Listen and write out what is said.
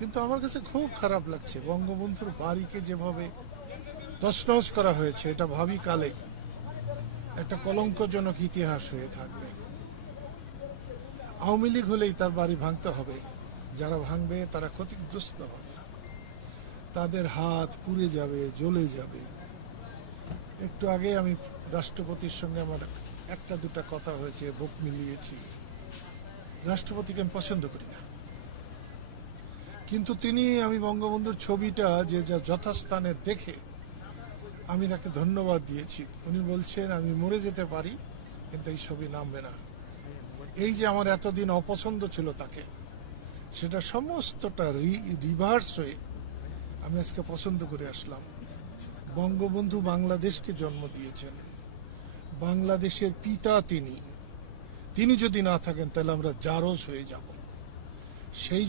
কিন্তু আমার কাছে খুব খারাপ লাগছে বঙ্গবন্ধুর বাড়িকে যেভাবে তছনছ করা হয়েছে। এটা ভাবি কালে একটা কলঙ্কজনক ইতিহাস হয়ে থাকবে। আওয়ামী লীগ হলেই তার বাড়ি ভাঙতে হবে, যারা ভাঙবে তারা ক্ষতিগ্রস্ত হবে, তাদের হাত পুড়ে যাবে, জ্বলে যাবে। একটু আগে আমি রাষ্ট্রপতির সঙ্গে আমার একটা দুটা কথা হয়েছে, বুক মিলিয়েছি। রাষ্ট্রপতিকে আমি পছন্দ করি না, কিন্তু আমি বঙ্গবন্ধুর ছবিটা যে যা যথাস্থানে দেখে আমি তাকে ধন্যবাদ দিয়েছি। উনি বলছেন আমি মরে যেতে পারি কিন্তু এই ছবি নামবে না। এই যে আমার এতদিন অপছন্দ ছিল তাকে, সেটা সমস্তটা রিভার্স হয়ে আমি আজকে পছন্দ করে আসলাম। বঙ্গবন্ধু বাংলাদেশকে জন্ম দিয়েছেন, বাংলাদেশের পিতা তিনি। তিনি যদি না থাকেন তাহলে আমরা জারজ হয়ে যাব। সেই